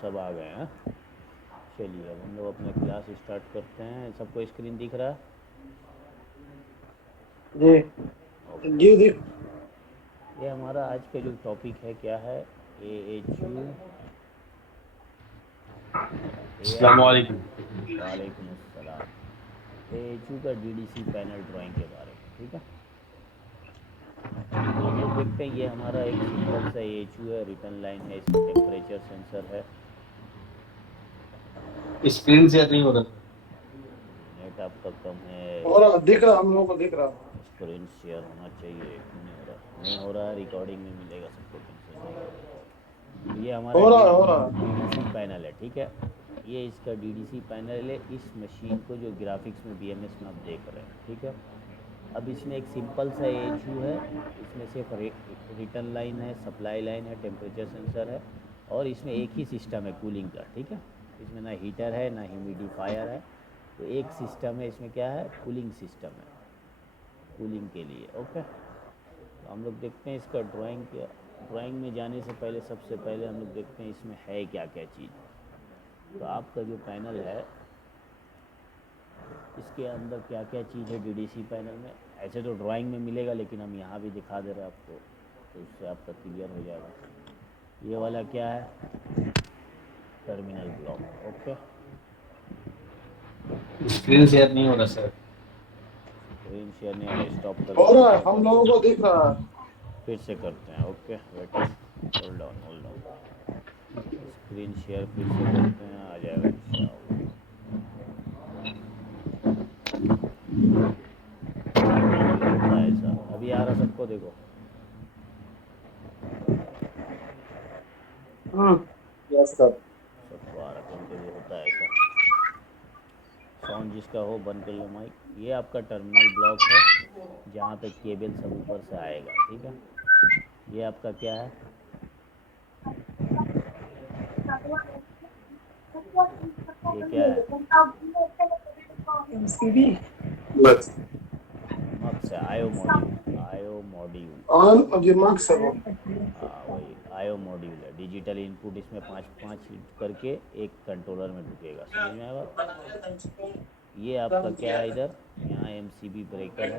सब आ गए हैं। चलिए अब हम लोग अपना क्लास स्टार्ट करते हैं। सबको स्क्रीन दिख रहा है? जी ओके। जी जी। ये हमारा आज का जो टॉपिक है क्या है? A H U A I D. अस्सलामुअलैकुम। वालेकुम अस्सलाम। ए एच यू का D D C panel drawing के बारे में, ठीक है। तो हम लोग देखते हैं, ये हमारा एक सिंपल सा ए एच यू है, रिटर्न लाइन है, इसमें टेम्परेचर सेंसर है। स्क्रीन शेयर नहीं हो रहा। नेट आपका कम है। हो रहा दिख रहा, हम लोगों को दिख रहा। स्क्रीन शेयर होना चाहिए, क्यों नहीं हो रहा? नहीं हो रहा है, रिकॉर्डिंग में मिलेगा सबको, टेंशन नहीं है। तो ये हमारा हो रहा डी है हो रहा है। डी डी सी पैनल है, ठीक है। ये इसका डी डी सी पैनल है, इस मशीन को जो ग्राफिक्स में बी एम एस में आप देख रहे हैं, ठीक है। अब इसमें एक सिंपल सा ए एच यू है। इसमें सिर्फ रिटर्न लाइन है, सप्लाई लाइन है, टेम्परेचर सेंसर है, और इसमें एक ही सिस्टम है कूलिंग का, ठीक है। इसमें ना हीटर है ना ह्यूमिडिफायर है। तो एक सिस्टम है इसमें, क्या है? कूलिंग सिस्टम है, कूलिंग के लिए। ओके, तो हम लोग देखते हैं इसका ड्राइंग। क्या ड्राइंग में जाने से पहले सबसे पहले हम लोग देखते हैं इसमें है क्या क्या चीज़। तो आपका जो पैनल है, इसके अंदर क्या क्या चीज़ है डीडीसी पैनल में? ऐसे तो ड्राइंग में मिलेगा, लेकिन हम यहाँ भी दिखा दे रहे हैं आपको, तो उससे आपका क्लियर हो जाएगा। ये वाला क्या है? Terminal block. Okay, screen share नहीं हो रहा सर। स्क्रीन शेयर नहीं हो रहा, स्टॉप हो करके फिर रहा है, से हम करते लोगों हैं। को दिख रहा है। फिर से करते हैं। Okay, waiting, hold on hold on. Screen share फिर से करते हैं, आ जाएगा इंशाल्लाह। कभी कभी होता है ऐसा। अभी आ रहा सबको? देखो, यस सर। सबको आ रहा। कभी कभी होता है ऐसा। साउंड जिसका हो बंद कर लो माइक। ये आपका टर्मिनल ब्लॉक है, जहाँ पे केबल सब ऊपर से आएगा, ठीक है। ये आपका क्या है? ये क्या है? एमसीबी बस मक्स है, आयो मॉड्यूल, आयो मॉड्यूल। ऑन जी मार्क्स है वो। हाँ वही आयो मॉड्यूल है। डिजिटल इनपुट इसमें पाँच पाँच करके एक कंट्रोलर में ढुकेगा, समझ में आया बात? ये आपका क्या है इधर? यहाँ एम सी बी ब्रेकर है।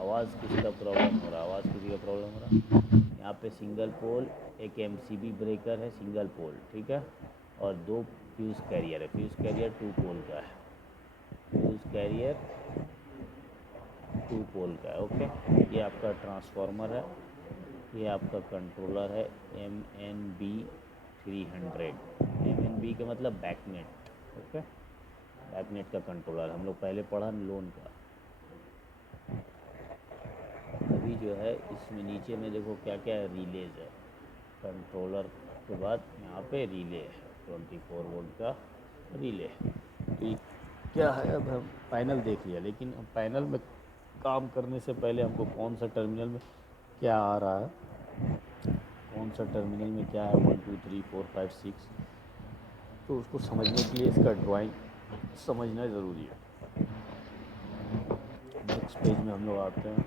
आवाज़ किसका प्रॉब्लम हो रहा है? आवाज़ किसी का प्रॉब्लम हो रहा है? यहाँ पे सिंगल पोल, एक एम सी बी ब्रेकर है, सिंगल पोल, ठीक है। और दो फ्यूज़ कैरियर है। फ्यूज़ कैरियर टू पोल का है। फ्यूज़ कैरियर टू पोल का है। ओके, ये आपका ट्रांसफार्मर है। ये आपका कंट्रोलर है, MNB 300। MNB का मतलब बैकनेट। ओके, बैकनेट का कंट्रोलर हम लोग पहले पढ़ा लोन का। अभी जो है इसमें नीचे में देखो क्या क्या है, रिलेज है। कंट्रोलर के बाद यहाँ पे रिले है, 24 वोल्ट का रिले। तो ये क्या है? अब हम पैनल देख लिया, लेकिन पैनल में काम करने से पहले हमको कौन सा टर्मिनल में क्या आ रहा है, कौन सा टर्मिनल में क्या है, 1 2 3 4 5 6, तो उसको समझने के लिए इसका ड्राइंग समझना ज़रूरी है। नेक्स्ट पेज में हम लोग आते हैं।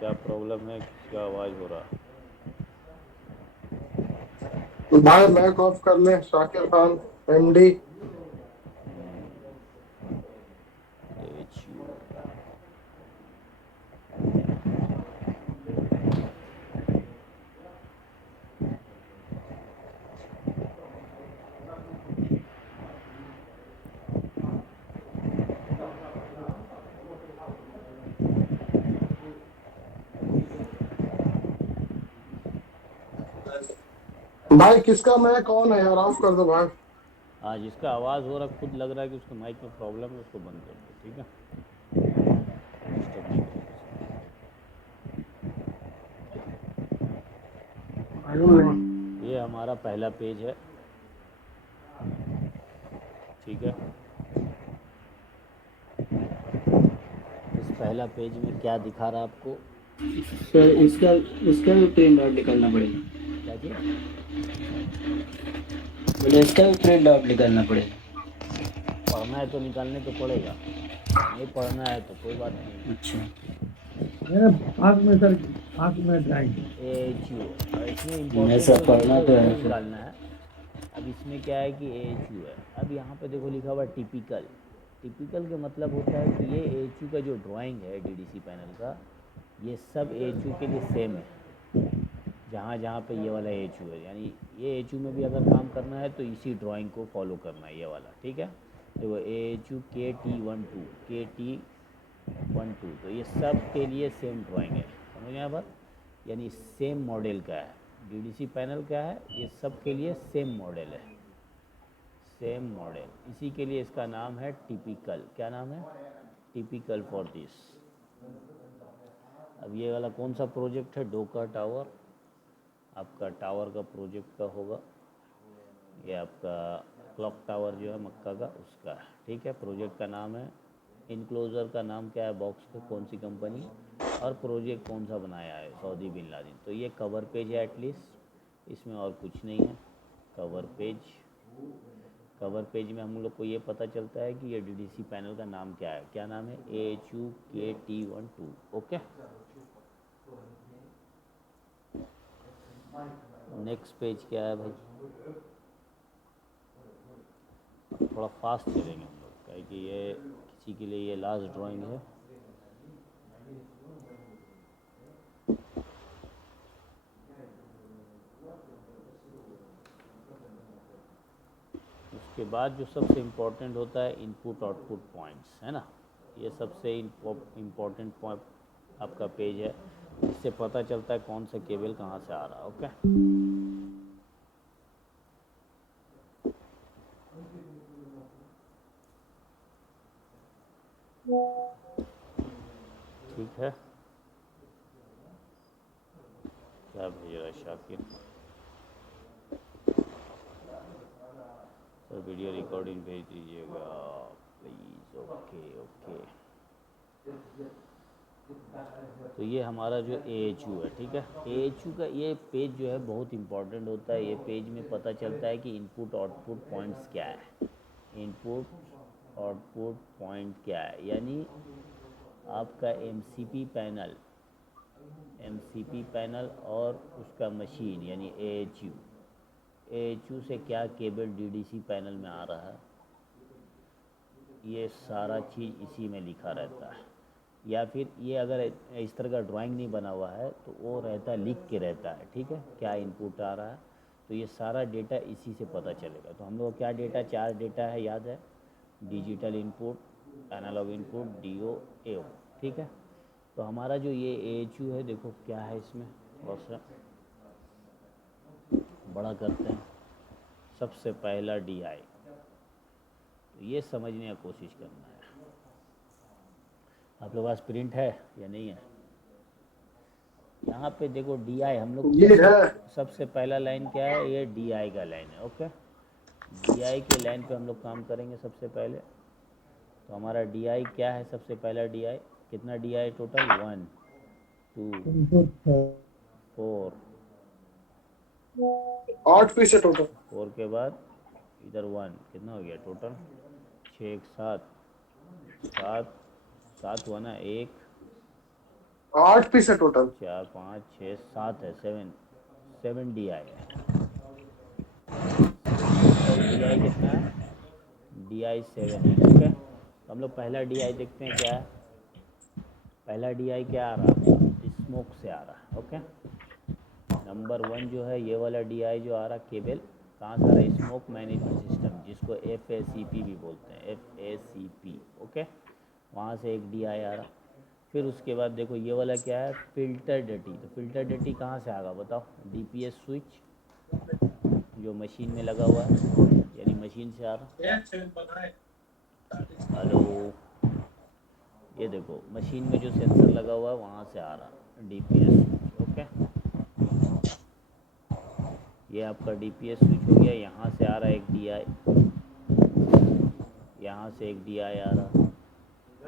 क्या प्रॉब्लम है? क्या आवाज़ हो रहा? भाई बैक ऑफ कर ले Shakir Khan MD. H U. भाई किसका मैं कौन है यार, ऑफ कर दो भाई। हाँ, जिसका आवाज़ हो रहा, खुद लग रहा है कि उसके माइक में प्रॉब्लम है, उसको बंद कर दो, ठीक है। डिस्टर्ब नहीं करो मालूम नहीं। किसी। ये हमारा पहला पेज है, ठीक है। इस पहला पेज में क्या दिखा रहा है आपको? सर इसका इसका भी प्रिंट आउट निकालना पड़ेगा। क्या चीज़? बोले इसका भी प्रिंट आउट निकालना पड़ेगा। पढ़ना है तो निकालने तो पड़ेगा, नहीं पढ़ना है तो कोई बात नहीं। अच्छा आँख में सर, आँख में ड्राइंग। एच यू, इसमें मैं इम्पोर्टेंट सब जो चीज़ पढ़ना है तो उसको है सर। निकालना है। अब इसमें क्या है कि एच यू है। अब यहाँ पे देखो लिखा हुआ टिपिकल। टिपिकल का मतलब होता है कि ये एच यू का जो ड्राइंग है डीडीसी पैनल का, ये सब एच यू के लिए सेम है। जहाँ जहाँ पे ये वाला एच यू है, यानी ये एच यू में भी अगर काम करना है तो इसी ड्राइंग को फॉलो करना है, ये वाला, ठीक है। देखो एच यू KT12 KT12, तो ये सब के लिए सेम ड्राइंग है, समझ में आया बात? यानी सेम मॉडल का है डीडीसी पैनल, क्या है ये सब के लिए सेम मॉडल है, सेम मॉडल। इसी के लिए इसका नाम है टिपिकल। क्या नाम है? Typical for this. अब ये वाला कौन सा प्रोजेक्ट है? डोका टावर, आपका टावर का प्रोजेक्ट का होगा। ये आपका क्लॉक टावर जो है मक्का का, उसका है, ठीक है। प्रोजेक्ट का नाम है, इनक्लोज़र का नाम क्या है बॉक्स का, कौन सी कंपनी, और प्रोजेक्ट कौन सा बनाया है, सऊदी बिन लादेन। तो ये कवर पेज है एटलीस्ट, इसमें और कुछ नहीं है। कवर पेज, कवर पेज में हम लोग को ये पता चलता है कि ये डीडीसी पैनल का नाम क्या है। क्या नाम है? HUKT12। ओके, नेक्स्ट पेज क्या है भाई? थोड़ा फास्ट चलेंगे हम लोग, क्या है कि ये किसी के लिए ये लास्ट ड्राइंग है। उसके बाद जो सबसे इम्पोर्टेंट होता है इनपुट आउटपुट पॉइंट्स, है ना। ये सबसे इम्पोर्टेंट पॉइंट आपका पेज है, इससे पता चलता है कौन सा केबल कहाँ से आ रहा है। ओके, ठीक है। क्या भेज रहा है शाकिर सर? वीडियो रिकॉर्डिंग भेज दीजिएगा प्लीज़। ओके ओके, तो ये हमारा जो AHU है, ठीक है। AHU का ये पेज जो है बहुत इम्पोर्टेंट होता है। ये पेज में पता चलता है कि इनपुट आउटपुट पॉइंट्स क्या है, इनपुट आउटपुट पॉइंट क्या है, यानी आपका MCP पैनल और उसका मशीन यानी AHU से क्या केबल DDC पैनल में आ रहा है, ये सारा चीज़ इसी में लिखा रहता है। या फिर ये अगर इस तरह का ड्राइंग नहीं बना हुआ है तो वो रहता है, लिख के रहता है, ठीक है, क्या इनपुट आ रहा है। तो ये सारा डेटा इसी से पता चलेगा। तो हम लोग क्या डेटा, 4 डेटा है, याद है, digital input, analogue input, DO, AO, ठीक है। तो हमारा जो ये AHU है, देखो क्या है इसमें, बहुत सा बड़ा करते हैं। सबसे पहला DI, तो ये समझने की कोशिश करना है। आप लोग पास प्रिंट है या नहीं है? यहाँ पे देखो DI, हम लोग ये है। सबसे पहला लाइन क्या है, ये DI का लाइन है। ओके, DI के लाइन पे हम लोग काम करेंगे सबसे पहले। तो हमारा DI क्या है? सबसे पहला DI कितना DI टोटल? 1 2 4, 8 पीस है टोटल। 4 के बाद इधर 1, कितना हो गया टोटल? 6 7 7 7 हुआ ना, 1 8 पीस है टोटल। 4 5 6 7 है, 7 DI है। DI कितना है? DI 7 है, ठीक है। तो हम लोग पहला DI देखते हैं क्या है। पहला DI क्या आ रहा है? स्मोक से आ रहा है। ओके, नंबर 1 जो है ये वाला DI जो आ रहा केबल, कहाँ से आ रहा है? स्मोक मैनेजमेंट सिस्टम, जिसको FACP भी बोलते हैं, FACP। ओके, वहाँ से एक DI आ रहा। फिर उसके बाद देखो ये वाला क्या है? फिल्टर डटी। तो फिल्टर डटी कहाँ से आएगा बताओ? DPS स्विच जो मशीन में लगा हुआ है, यानी मशीन से आ रहा। हेलो, ये देखो मशीन में जो सेंसर लगा हुआ है वहाँ से आ रहा DPS स्विच। ओके, ये आपका DPS स्विच हो गया। यहाँ से आ रहा एक DI, यहाँ से एक DI आ रहा।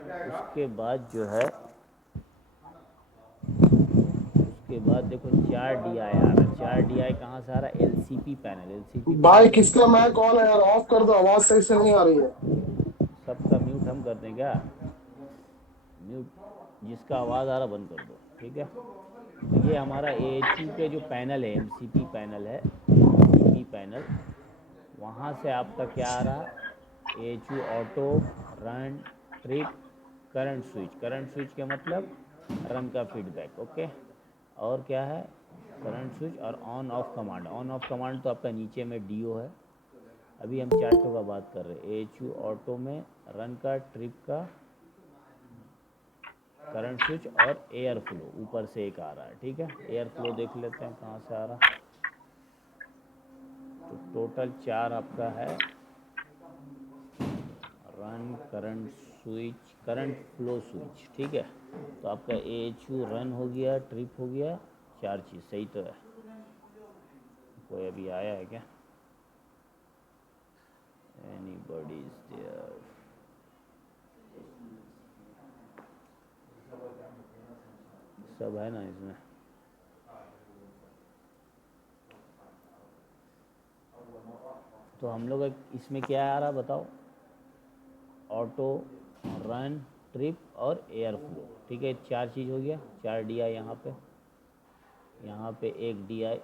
उसके बाद जो है उसके बाद देखो 4 DI आ रहा है। 4 DI कहाँ से आ रहा है? LCP panel. LCP भाई पैनल किसका मैक ऑन है यार, ऑफ कर दो, आवाज सही से नहीं आ रही है। सबका म्यूट हम कर दें क्या? म्यूट, जिसका आवाज़ आ रहा बंद कर दो, ठीक है। तो ये हमारा AHU के जो पैनल है, MCP पैनल है, MCP पैनल, वहाँ से आपका क्या आ रहा? AHU auto, run, trip, current switch. Current switch का मतलब रन का फीडबैक, ओके। और क्या है? करंट स्विच और on off command. On off command तो आपका नीचे में DO है। अभी हम चार्टों का बात कर रहे हैं। AHU ऑटो में रन का, ट्रिप का, करंट स्विच और एयर फ्लो ऊपर से एक आ रहा है, ठीक है। एयर फ्लो देख लेते हैं कहाँ से आ रहा। तो टोटल 4 आपका है, run, current switch, current flow switch, ठीक है। तो आपका AHU रन हो गया, ट्रिप हो गया, 4 चीज़ सही तो है। कोई अभी आया है क्या? Anybody is there? सब है ना इसमें? तो हम लोग इसमें क्या आ रहा बताओ? ऑटो, रन, ट्रिप और एयर फ्लो, ठीक है। 4 चीज़ हो गया। 4 DI यहाँ पे 1 DI,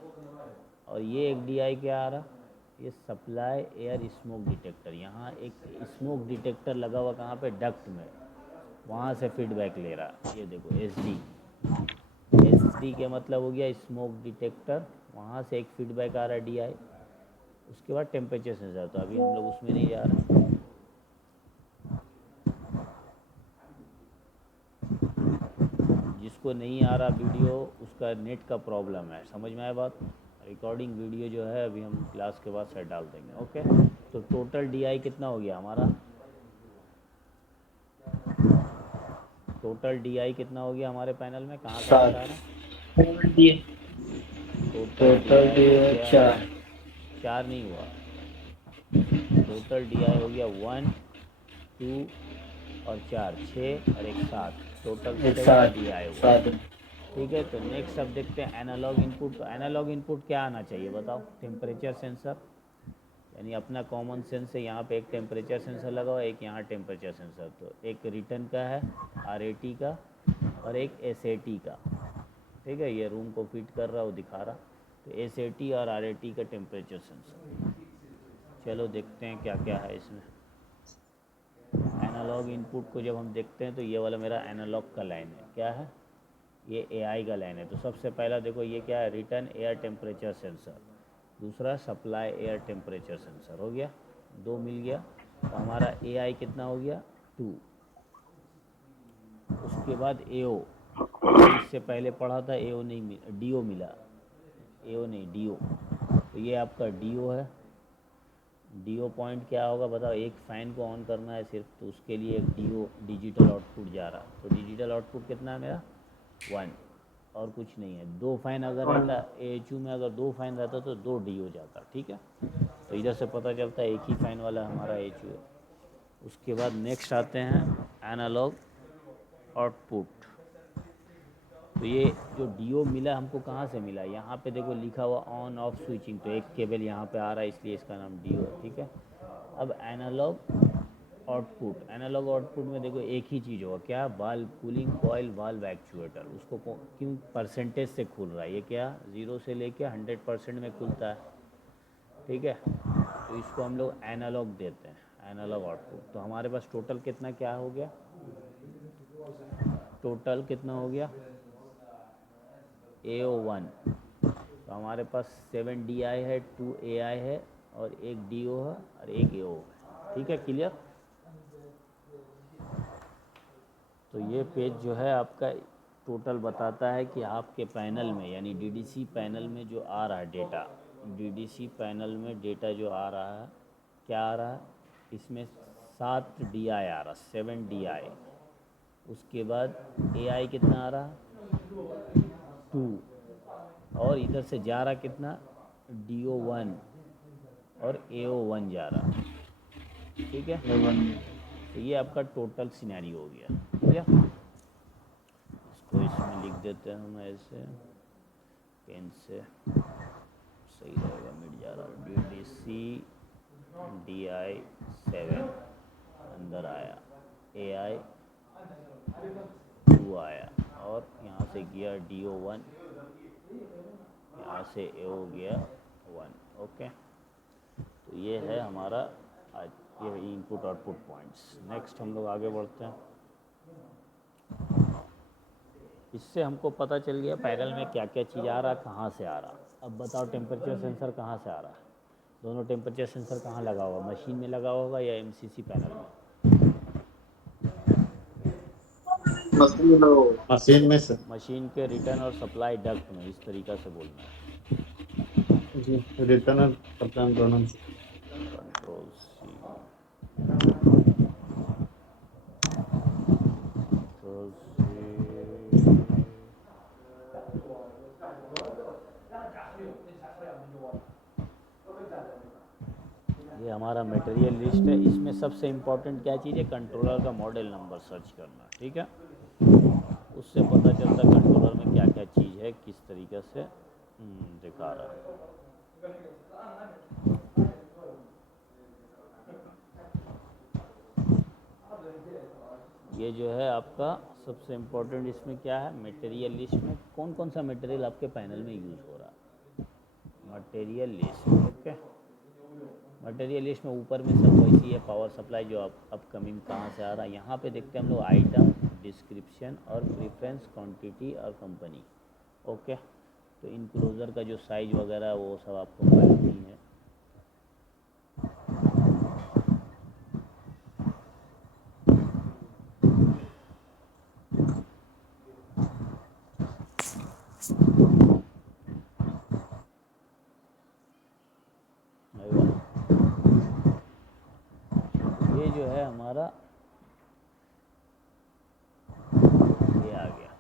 और ये 1 DI क्या आ रहा? ये सप्लाई एयर स्मोक डिटेक्टर। यहाँ एक स्मोक डिटेक्टर लगा हुआ कहाँ पे? डक्ट में, वहाँ से फीडबैक ले रहा। ये देखो SD के मतलब हो गया स्मोक डिटेक्टर, वहाँ से एक फीडबैक आ रहा है DI। उसके बाद टेम्परेचर सेंसर, तो अभी हम लोग उसमें नहीं जा रहे। जिसको नहीं आ रहा वीडियो, उसका नेट का प्रॉब्लम है, समझ में आया बात? रिकॉर्डिंग वीडियो जो है अभी हम क्लास के बाद सेट डाल देंगे, ओके। तो टोटल DI कितना हो गया हमारा? टोटल DI कितना हो गया हमारे पैनल में? कहाँ से आ रहा है? टोटल DI 4 नहीं हुआ। टोटल DI हो गया 1, 2 और 4, 6 और 1 7, टोटल 7 DI हुआ, ठीक है। तो नेक्स्ट अब देखते हैं एनालॉग इनपुट। तो एनालॉग इनपुट क्या आना चाहिए बताओ? टेम्परेचर सेंसर, यानी अपना कॉमन सेंस से यहाँ पे एक टेम्परेचर सेंसर लगा हुआ है, एक यहाँ टेम्परेचर सेंसर। तो एक रिटर्न का है RAT का और एक SAT का, ठीक है। ये रूम को फिट कर रहा, वो दिखा रहा। तो SAT और RAT का टेम्परेचर सेंसर। चलो देखते हैं क्या क्या है इसमें। एनालॉग इनपुट को जब हम देखते हैं तो ये वाला मेरा एनालॉग का लाइन है, क्या है? ये AI का लाइन है। तो सबसे पहला देखो ये क्या है? रिटर्न एयर टेम्परेचर सेंसर, दूसरा सप्लाई एयर टेम्परेचर सेंसर, हो गया 2 मिल गया। तो हमारा AI कितना हो गया? 2। उसके बाद AO, इससे पहले पढ़ा था AO नहीं, DO मिला। AO नहीं, DO। तो ये आपका DO है। DO पॉइंट क्या होगा बताओ? एक फ़ैन को ऑन करना है सिर्फ, तो उसके लिए एक DO डिजिटल आउटपुट जा रहा। तो डिजिटल आउटपुट कितना है मेरा? 1, और कुछ नहीं है। 2 फ़ैन अगर रहता AHU में, अगर 2 फ़ैन रहता तो 2 DO जाता, ठीक है। तो इधर से पता चलता है एक ही फ़ैन वाला हमारा AHU है। उसके बाद नेक्स्ट आते हैं एनालॉग आउटपुट। तो ये जो DO मिला हमको कहाँ से मिला? यहाँ पे देखो लिखा हुआ ऑन ऑफ स्विचिंग, तो एक केबल यहाँ पे आ रहा है, इसलिए इसका नाम DO है, ठीक है। अब एनालॉग आउटपुट, एनालॉग आउटपुट में देखो एक ही चीज़ होगा, क्या? Valve, cooling coil, valve actuator. उसको क्यों परसेंटेज से खुल रहा है? ये क्या 0 से लेके 100% में खुलता है, ठीक है। तो इसको हम लोग एनालॉग देते हैं, एनालॉग आउटपुट। तो हमारे पास टोटल कितना क्या हो गया? टोटल कितना हो गया? AO1। तो हमारे पास 7 DI है, 2 AI है और 1 DO है और 1 AO है, ठीक है। क्लियर? तो ये पेज जो है आपका टोटल बताता है कि आपके पैनल में, यानी DDC पैनल में जो आ रहा है डेटा, DDC पैनल में डेटा जो आ रहा है, क्या आ रहा है? इसमें 7 DI आ रहा, 7 DI। उसके बाद AI कितना आ रहा? 2। और इधर से जा रहा कितना? DO1 और AO1 जा रहा, ठीक है। तो ये आपका टोटल सिनेरियो हो गया, ठीक है। इसको इसमें लिख देते हैं हम ऐसे। पेन से सही रहेगा, मिट जा रहा। DDC-DI-7 अंदर आया, AI 2 आया, और यहाँ से गया DO1, यहाँ से A हो गया 1। ओके, तो ये है हमारा आज ये इनपुट आउटपुट पॉइंट्स। नेक्स्ट हम लोग आगे बढ़ते हैं। इससे हमको पता चल गया पैनल में क्या क्या चीज़ आ रहा, कहाँ से आ रहा। अब बताओ टेम्परेचर सेंसर कहाँ से आ रहा है? दोनों टेम्परेचर सेंसर कहाँ लगा हुआ, मशीन में लगा होगा या MCC पैनल में? मशीन में सर। मशीन के रिटर्न और सप्लाई डक्ट में, इस तरीक़ा से बोलना है। जी, रिटर्न और सप्लाई दोनों में। Control C, control C। ये हमारा मटेरियल लिस्ट है। इसमें सबसे इम्पोर्टेंट क्या चीज़ है? कंट्रोलर का मॉडल नंबर सर्च करना, ठीक है। उससे पता चलता है कंट्रोलर में क्या क्या चीज़ है, किस तरीके से दिखा रहा है। ये जो है आपका सबसे इम्पोर्टेंट इसमें क्या है, मटेरियल लिस्ट में कौन कौन सा मटेरियल आपके पैनल में यूज़ हो रहा है, material list. Okay, material list में ऊपर में सब वैसी है, पावर सप्लाई जो अपकमिंग कहाँ से आ रहा है। यहाँ पे देखते हैं हम लोग आइटम, डिस्क्रिप्शन और प्रेफरेंस, क्वांटिटी और कंपनी। ओके, तो इनक्लोजर का जो साइज वगैरह वो सब आपको मालूम ही है। ये जो है हमारा ये आ गया।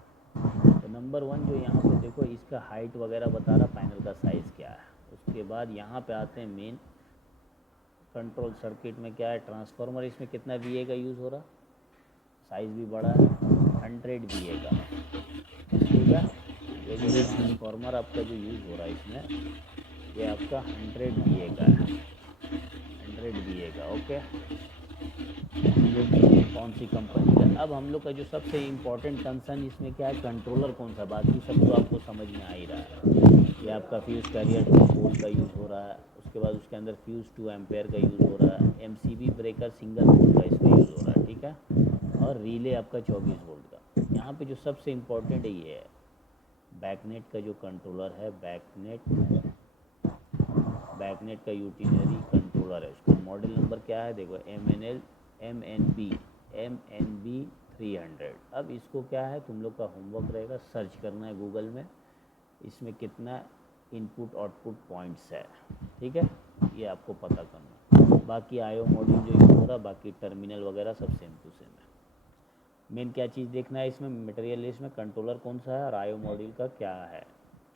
तो नंबर 1 जो यहाँ पे देखो, इसका हाइट वगैरह बता रहा, पैनल का साइज़ क्या है। उसके बाद यहाँ पे आते हैं मेन कंट्रोल सर्किट में क्या है, ट्रांसफार्मर इसमें कितना VA का यूज़ हो रहा, साइज़ भी बड़ा है, 100 VA का, ठीक है। ये जो ट्रांसफार्मर आपका जो यूज़ हो रहा है इसमें, ये आपका 100 VA का है, 100 VA का। ओके, कौन सी कंपनी का। अब हम लोग का जो सबसे इम्पोर्टेंट कंसर्न इसमें क्या है, कंट्रोलर कौन सा। बाकी सब तो आपको समझ में आ ही रहा है। ये आपका फ्यूज़ कैरियर 2 वोल्ट का यूज़ हो रहा है। उसके बाद उसके अंदर फ्यूज़ 2 एम्पेयर का यूज़ हो रहा है। MCB ब्रेकर सिंगल पोल का इसमें यूज़ हो रहा है, ठीक है। और रिले आपका 24 वोल्ट का। यहाँ पे जो सबसे इम्पोर्टेंट है ये है बैकनेट का जो कंट्रोलर है, बैकनेट का यूटिलिटी कंट्रोलर है। उसका मॉडल नंबर क्या है, देखो MNB 300। अब इसको क्या है, तुम लोग का होमवर्क रहेगा, सर्च करना है गूगल में, इसमें कितना इनपुट आउटपुट पॉइंट्स है, ठीक है। ये आपको पता करना। बाकी IO मॉड्यूल जो यूज़ हो रहा, बाकी टर्मिनल वगैरह सब सेम टू सेम है। मेन क्या चीज़ देखना है इसमें, मटेरियल लिस्ट में कंट्रोलर कौन सा है और IO मॉड्यूल का क्या है,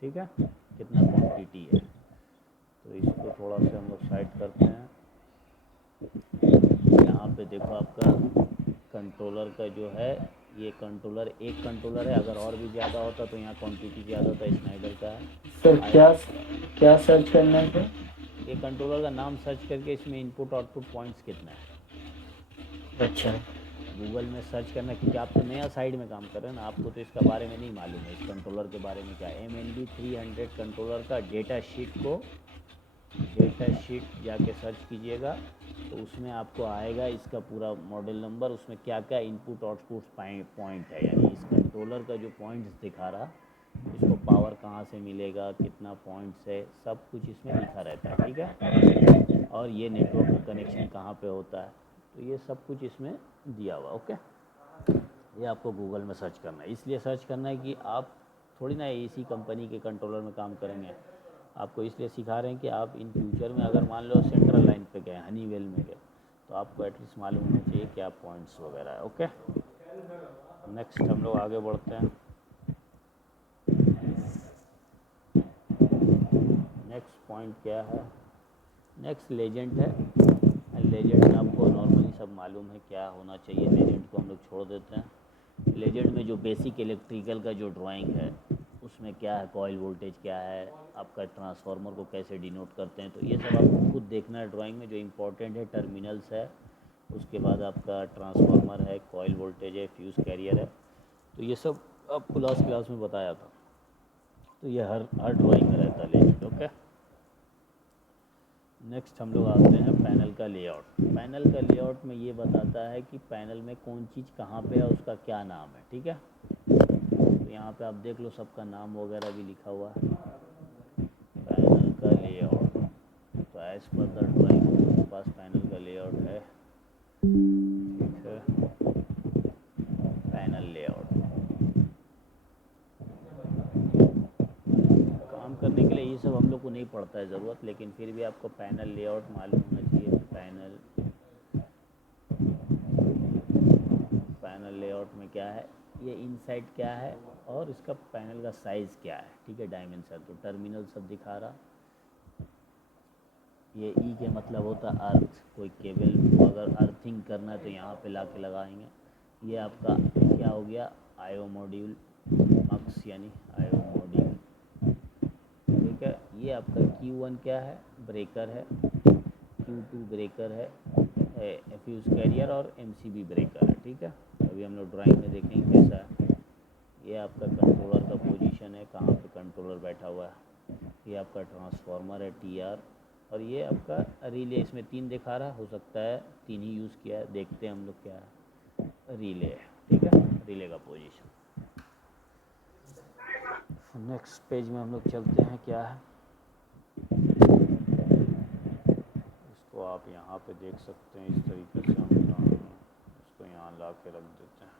ठीक है, कितना क्वांटिटी है। तो इसको थोड़ा सा हम लोग साइड करते हैं। यहाँ पे देखो आपका कंट्रोलर का जो है, ये कंट्रोलर एक कंट्रोलर है। अगर और भी ज़्यादा होता तो यहाँ क्वांटिटी ज़्यादा होता, स्नाइडर का है। सर क्या सर्च करना है सर? ये कंट्रोलर का नाम सर्च करके इसमें इनपुट आउटपुट पॉइंट्स कितना है, अच्छा, गूगल में सर्च करना, क्योंकि आप तो नया साइड में काम कर रहे हैं ना, आपको तो इसका बारे में नहीं मालूम है, इस कंट्रोलर के बारे में क्या है। MNB 300 कंट्रोलर का डेटा शीट जाके सर्च कीजिएगा, तो उसमें आपको आएगा इसका पूरा मॉडल नंबर, उसमें क्या क्या इनपुट आउटपुट पॉइंट है। यानी इस कंट्रोलर का जो पॉइंट्स दिखा रहा, इसको पावर कहाँ से मिलेगा, कितना पॉइंट्स है, सब कुछ इसमें लिखा रहता है, ठीक है। और ये नेटवर्क का कनेक्शन कहाँ पे होता है, तो ये सब कुछ इसमें दिया हुआ। ओके, ये आपको गूगल में सर्च करना है। इसलिए सर्च करना है कि आप थोड़ी ना इसी कंपनी के कंट्रोलर में काम करेंगे, आपको इसलिए सिखा रहे हैं कि आप इन फ्यूचर में अगर मान लो सेंट्रल लाइन पे गए, हनीवेल में गए, तो आपको एटलीस्ट मालूम होना चाहिए क्या पॉइंट्स वगैरह है। ओके, नेक्स्ट हम लोग आगे बढ़ते हैं। नेक्स्ट पॉइंट क्या है, नेक्स्ट लेजेंड है। लेजेंड में आपको नॉर्मली सब मालूम है क्या होना चाहिए, लेजेंड को हम लोग छोड़ देते हैं। लेजेंड में जो बेसिक इलेक्ट्रिकल का जो ड्राइंग है, उस उसमें क्या है, कॉइल वोल्टेज क्या है, आपका ट्रांसफार्मर को कैसे डिनोट करते हैं, तो ये सब आपको खुद देखना है ड्राइंग में। जो इम्पोर्टेंट है टर्मिनल्स है, उसके बाद आपका ट्रांसफार्मर है, कॉइल वोल्टेज है, फ्यूज़ कैरियर है, तो ये सब आपको लास्ट क्लास में बताया था। तो ये हर ड्राइंग में रहता है लेकिन। ओके, नेक्स्ट हम लोग आते हैं पैनल का लेआउट। पैनल का लेआउट में ये बताता है कि पैनल में कौन चीज़ कहाँ पे है, उसका क्या नाम है। ठीक है, तो यहाँ पे आप देख लो सबका नाम वगैरह भी लिखा हुआ है। पैनल का लेआउट, तो एज पर द ड्राइंग हमारे पास पैनल का लेआउट है। ठीक है, पैनल लेआउट काम करने के लिए ये सब हम लोग को नहीं पड़ता है ज़रूरत, लेकिन फिर भी आपको पैनल लेआउट मालूम होना चाहिए। पैनल लेआउट में क्या है, ये इनसाइड क्या है और इसका पैनल का साइज़ क्या है। ठीक है, डायमेंशन, तो टर्मिनल सब दिखा रहा। ये ई के मतलब होता है अर्थ, कोई केबल अगर अर्थिंग करना है तो यहाँ पे ला के लगाएंगे। ये आपका क्या हो गया, आईओ मॉड्यूल मक्स यानी आईओ मॉड्यूल। ठीक है, ये आपका Q1 क्या है, ब्रेकर है, Q2 ब्रेकर है, फ्यूज़ कैरियर और MCB ब्रेकर है। ठीक है, अभी हम लोग ड्राइंग में देखेंगे कैसा है। ये आपका कंट्रोलर का पोजीशन है, कहाँ पे कंट्रोलर बैठा हुआ है। ये आपका ट्रांसफार्मर है TR, और ये आपका रिले, इसमें 3 दिखा रहा, हो सकता है 3 ही यूज़ किया है। देखते हैं हम लोग क्या है, रिले है। ठीक है, रिले का पोजीशन। नेक्स्ट पेज में हम लोग चलते हैं, क्या है इसको आप यहाँ पे देख सकते हैं। इस तरीके से हम इसको यहाँ ला के रख देते हैं।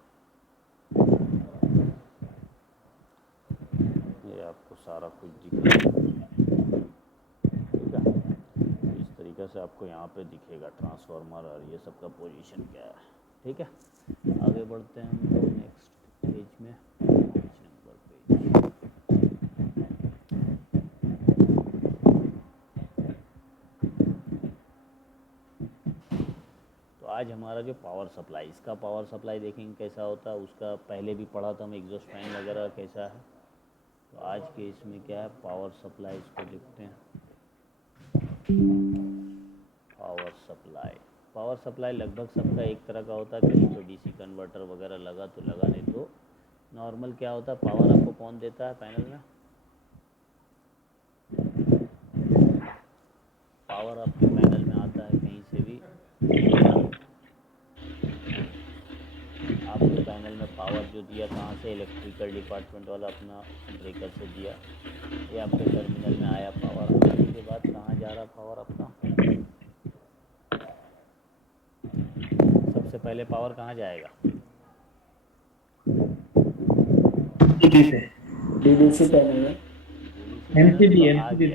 ये आपको सारा कुछ दिख रहा है। ठीक है, तो इस तरीके से आपको यहाँ पे दिखेगा ट्रांसफार्मर और ये सब का पोजीशन क्या है। ठीक है, आगे बढ़ते हैं हम लोग नेक्स्ट पेज में, पेज नंबर पेज। तो आज हमारा जो पावर सप्लाई, इसका पावर सप्लाई देखेंगे कैसा होता है। उसका पहले भी पढ़ा था हम, एग्जॉस्ट फैन वगैरह कैसा है। तो आज के इसमें क्या है, पावर सप्लाई, इसको लिखते हैं पावर सप्लाई। पावर सप्लाई लगभग सबका एक तरह का होता है, कहीं तो DC कन्वर्टर वगैरह लगा तो लगा, नहीं तो नॉर्मल क्या होता है। पावर आपको कौन देता है पैनल में, पावर आपके पैनल में आता है कहीं से भी, आपके पैनल में पावर जो दिया कहाँ से, इलेक्ट्रिकल डिपार्टमेंट वाला अपना ब्रेकर से दिया। ये आपके टर्मिनल में आया पावर, आने के बाद कहाँ जा रहा पावर अपना, सबसे पहले पावर कहाँ जाएगा, डीडीसी पैनल में, डीसी पैनल में तो आ MCB गया, पे।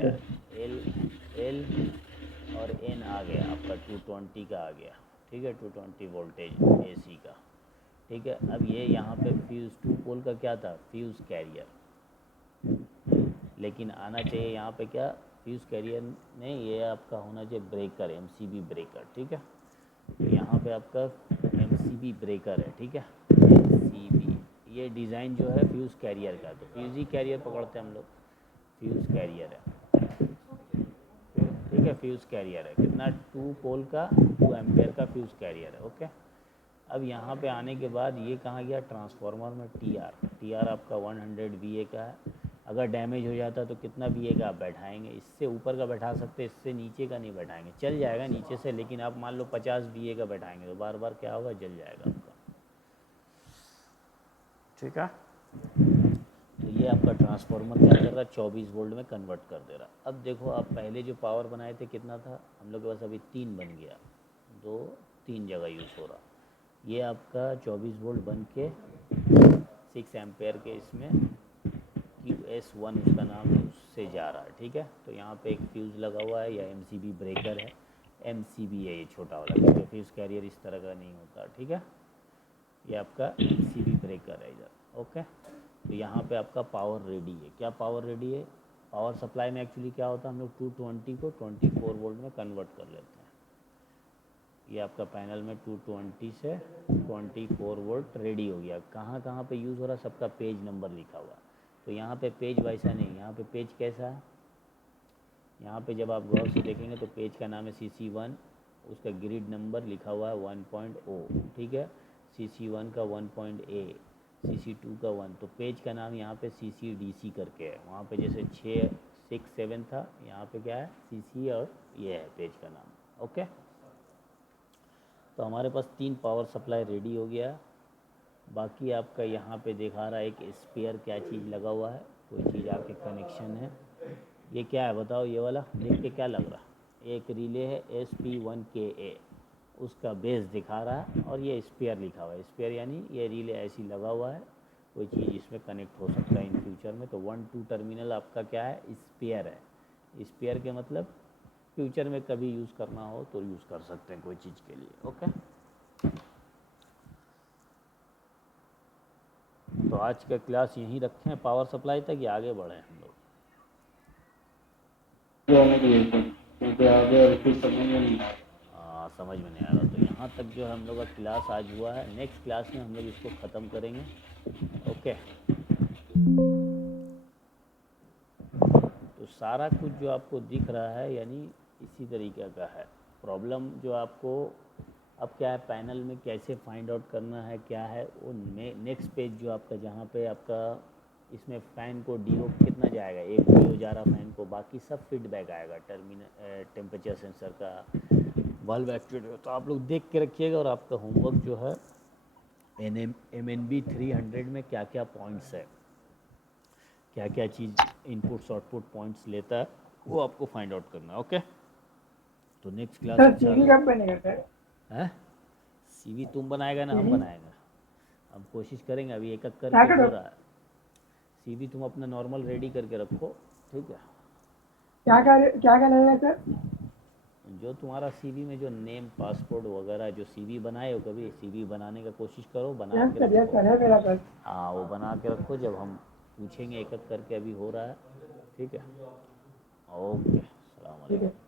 एल और एन आ गया आपका, 220 का आ गया। ठीक है, 220 वोल्टेज AC का। ठीक है, अब ये यहाँ पे फ्यूज़ 2 पोल का क्या था, फ्यूज़ कैरियर, लेकिन आना चाहिए यहाँ पे क्या, फ्यूज़ कैरियर नहीं, ये आपका होना चाहिए ब्रेकर, MCB ब्रेकर। ठीक है, तो यहाँ पे आपका MCB ब्रेकर है। ठीक है, MCB, ये डिज़ाइन जो है फ्यूज़ कैरियर का, तो फ्यूज़ ही कैरियर पकड़ते हैं हम लोग, फ्यूज़ कैरियर है। ठीक है, फ्यूज़ कैरियर है कितना, 2 पोल का 2 एम्पेयर का फ्यूज़ कैरियर है। ओके, अब यहाँ पे आने के बाद ये कहाँ गया, ट्रांसफार्मर में TR आपका 100 VA का है। अगर डैमेज हो जाता है तो कितना VA का आप बैठाएंगे, इससे ऊपर का बैठा सकते, इससे नीचे का नहीं बैठाएंगे, चल जाएगा नीचे से, लेकिन आप मान लो 50 VA का बैठाएंगे तो बार बार क्या होगा, जल जाएगा आपका। ठीक है, तो ये आपका ट्रांसफार्मर क्या कर रहा है, 24 वोल्ट में कन्वर्ट कर दे रहा। अब देखो, आप पहले जो पावर बनाए थे कितना था, हम लोग के पास अभी 3 बन गया, 2 3 जगह यूज़ हो रहा। ये आपका 24 वोल्ट बन के 6 एम्पेयर के इसमें QS1 उसका नाम है, उससे जा रहा है। ठीक है, तो यहाँ पे एक फ्यूज़ लगा हुआ है, या MCB ब्रेकर है, MCB है ये छोटा वाला, क्योंकि फ्यूज़ कैरियर इस तरह का नहीं होता। ठीक है, ये आपका MCB ब्रेकर है इधर। ओके, तो यहाँ पे आपका पावर रेडी है। क्या पावर रेडी है, पावर सप्लाई में एक्चुअली क्या होता है, हम लोग 220 को 24 वोल्ट में कन्वर्ट कर लेते हैं। ये आपका पैनल में 220 से 24 वोल्ट रेडी हो गया। कहाँ कहाँ पे यूज़ हो रहा है, सबका पेज नंबर लिखा हुआ है। तो यहाँ पे पेज वैसा नहीं, यहाँ पे पेज कैसा है, यहाँ पे जब आप गौर से देखेंगे तो पेज का नाम है CC1, उसका ग्रिड नंबर लिखा हुआ है 1.0, ठीक है। CC1 का 1.A, CC2 का 1, तो पेज का नाम यहाँ पे CCDC करके है। वहाँ पे जैसे 6, 6, 7 था, यहाँ पे क्या है CC, और ये है पेज का नाम। ओके, तो हमारे पास 3 पावर सप्लाई रेडी हो गया। बाकी आपका यहाँ पे दिखा रहा है एक स्पेयर क्या चीज़ लगा हुआ है, कोई चीज़ आपके कनेक्शन है। ये क्या है बताओ, ये वाला देख के क्या लग रहा है, एक रिले है SP1KA, उसका बेस दिखा रहा है और ये स्पेयर लिखा हुआ है। स्पेयर यानी ये रिले ऐसी लगा हुआ है, कोई चीज़ इसमें कनेक्ट हो सकता है इन फ्यूचर में। तो 1, 2 टर्मिनल आपका क्या है, स्पेयर है। स्पेयर के मतलब फ्यूचर में कभी यूज़ करना हो तो यूज़ कर सकते हैं कोई चीज़ के लिए। ओके, तो आज का क्लास यहीं रखें पावर सप्लाई तक, या आगे बढ़ें हम लोग? क्योंकि आगे और कुछ समझ में नहीं आ हाँ, समझ में नहीं आ रहा। तो यहाँ तक जो हम लोग का क्लास आज हुआ है, नेक्स्ट क्लास में हम लोग इसको ख़त्म करेंगे। ओके, तो सारा कुछ जो आपको दिख रहा है यानी इसी तरीके का है। प्रॉब्लम जो आपको अब क्या है, पैनल में कैसे फाइंड आउट करना है क्या है, वो नेक्स्ट पेज जो आपका, जहाँ पे आपका इसमें फ़ैन को DO कितना जाएगा, एक DO जा रहा फ़ैन को, बाकी सब फीडबैक आएगा, टेम्परेचर सेंसर का, वाल्व एक्चुएटर। तो आप लोग देख के रखिएगा। और आपका होमवर्क जो है MNB 300 में क्या क्या पॉइंट्स है, क्या क्या चीज़ इनपुट्स आउटपुट पॉइंट्स लेता है, वो आपको फाइंड आउट करना है। ओके, तो नेक्स्ट क्लास सर सीवी कब बनेगा सर? है। CV तुम बनाएगा ना हम बनाएगा, हम कोशिश करेंगे। अभी एक एक क्या करके हो करो? रहा है। CV तुम अपना नॉर्मल रेडी करके रखो, ठीक है। क्या लगेगा सर? जो तुम्हारा CV में जो नेम, पासपोर्ट वगैरह जो CV बनाए हो, कभी CV बनाने का कोशिश करो, बना यस के सर, यस रखो। सर है मेरा पास। हाँ, वो बना के रखो, जब हम पूछेंगे एक एक करके। अभी हो रहा है, ठीक है। ओके, सलाम ठीक अलैकुम। है।